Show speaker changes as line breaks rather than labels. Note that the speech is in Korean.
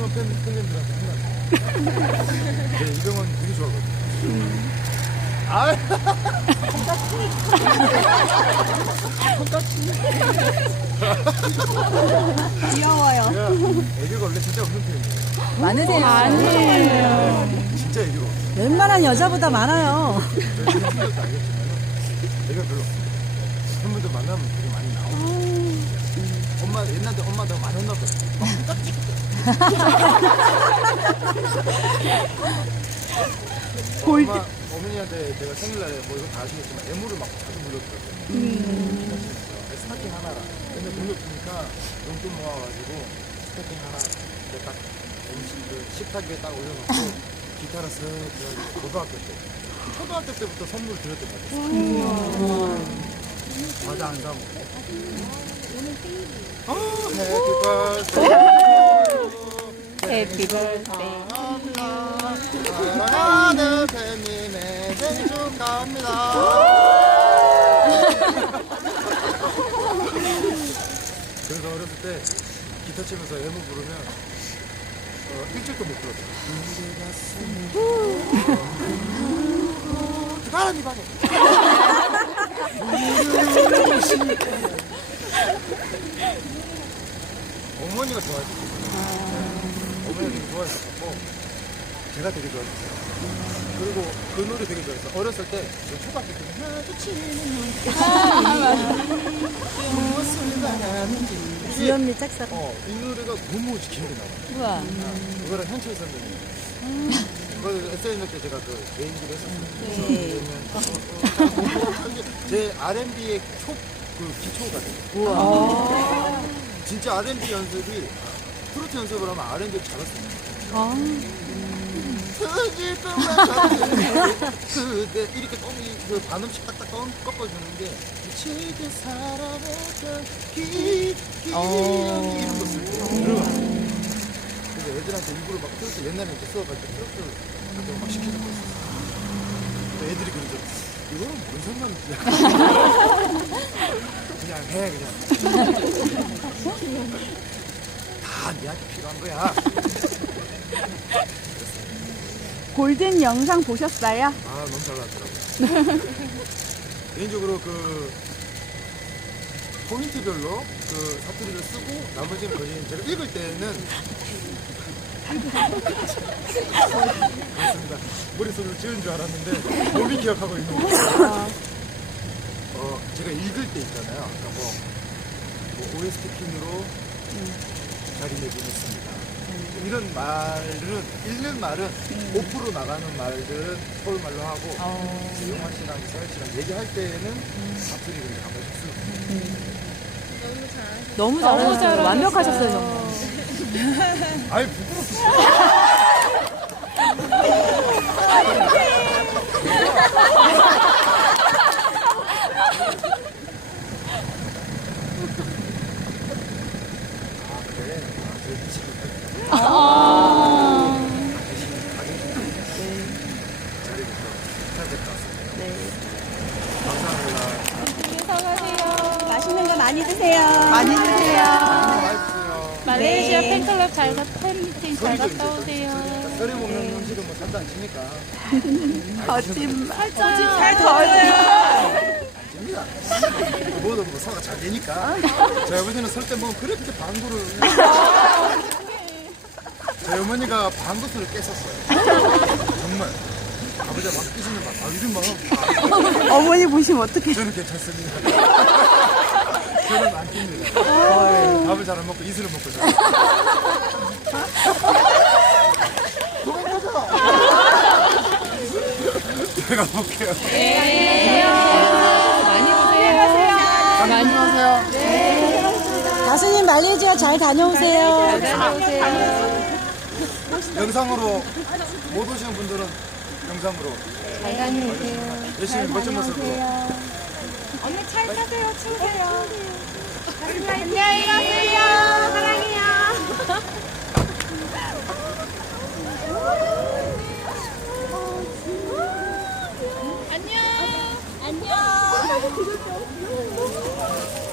이병헌 팬님들한테 혼나. 네, 이병헌 되게 좋아하거든요. 아,
귀여워요.
제가 애교가 원래 진짜 없는 편이에요.
많으세요?
아니에요.
진짜 애교가 없어요.
웬만한 여자보다 많아요.
저희 팬분들도 알겠지만 애교가 별로 없어요. 팬분들 만나면 되게 많이 나오고. 엄마 옛날에 엄마 나 많이 혼났거든요. 엄마 어머니한테 제가 생일날에 뭐 이거 다 아시겠지만 애무를 막 자주 물려주거든요. 스타킹 하나라. 근데 돈이 없으니까 용돈 모아가지고 스타킹 하나 이제 딱 그 식탁 위에 딱 올려놓고 기타를 쓱 들어가지고 고등학교 때 초등학교 때부터 선물 드렸던 것 같아요. 과자 안 사먹고.
해피 버스데이.
사랑하는 팬님의 생일 축하합니다. 그래서 어렸을 때 기타 치면서 애무 부르면 일주일도 못 불렀어요. 가라니 바로. 어머니가 좋아했어요. 어머니가 되게 좋아했었고 제가 되게 좋아했어요. 그리고 그 노래 되게 좋아했어요. 어렸을 때 초등학교 때 무엇을 바라는지
주현미 짝사랑.
이 노래가 너무 기억이 나요.
우와.
그거랑 현철 선배님. 그 SNS 때 제가 그 개인기를 했었어요. 제 R&B의 그 기초가 돼요.
우와.
진짜 R&B 연습이 트로트 연습을 하면 R&B를 잘했어요. 그때 이렇게 그 반음씩 딱딱 꺾어주는 게 미치게 살아보던 기억이 이런 거 쓸 때요. 그래서 애들한테 일부러 막 트로트 옛날에 이제 수업할 때 트로트 같은 거 막 시켜주고 있었어요. 근데 애들이 그러죠. 이거는 뭔 상관이야. 그냥 해 그냥. 다 니한테 필요한 거야.
골든 영상 보셨어요?
아 너무 잘 나왔더라고요. 개인적으로 그 포인트별로 그 사투리를 쓰고 나머지는 거의 제가 읽을 때는 그렇습니다. 머릿속으로 지은 줄 알았는데 몸이 기억하고 있는 거예요. 제가 읽을 때 있잖아요. 아까 뭐 OST 핀으로 자리매김했습니다. 이런 말은 읽는 말은 오프로 나가는 말들은 서울말로 하고 용환 씨랑 서현 씨랑 얘기할 때는 사투리를 가만히 쓰고.
너무 잘하셨어요. 완벽하셨어요, 정말.
아이 부끄럽지. 그래. 저기 지금 감사합니다.
맛있는 거 많이 드세요.
많이 드세요.
맛있어요.
말레이시아 팬클럽 팬미팅 잘
소리도
갔다 오세요.
썰이 먹는 음식은 뭐 살도 안 찌니까.
거짓말.
잘 더워요.
찝니다. 뭐도 뭐 소화가 잘 되니까. 저희 아버지는 설 때 먹으면 그렇게 방구를. 저희 어머니가 방구수를 깼었어요. 정말. 아버지가 막 끼시는 막, 요즘 막.
어머니 보시면 어떡해.
저는 괜찮습니다. 저는 안 낍니다. 밥을 잘 안 먹고 이슬을 먹고 살아요. 도망가자! 제가 볼게요.
많이 드세요.
안녕하세요.
가수님 말레이시아 잘 다녀오세요.
영상으로 못 오시는 분들은 영상으로
잘 다녀오세요.
열심히 멋진 모습으로.
언니 잘 타세요. 추세요. 안녕히 가세요. 사랑해요. 안녕.
안녕.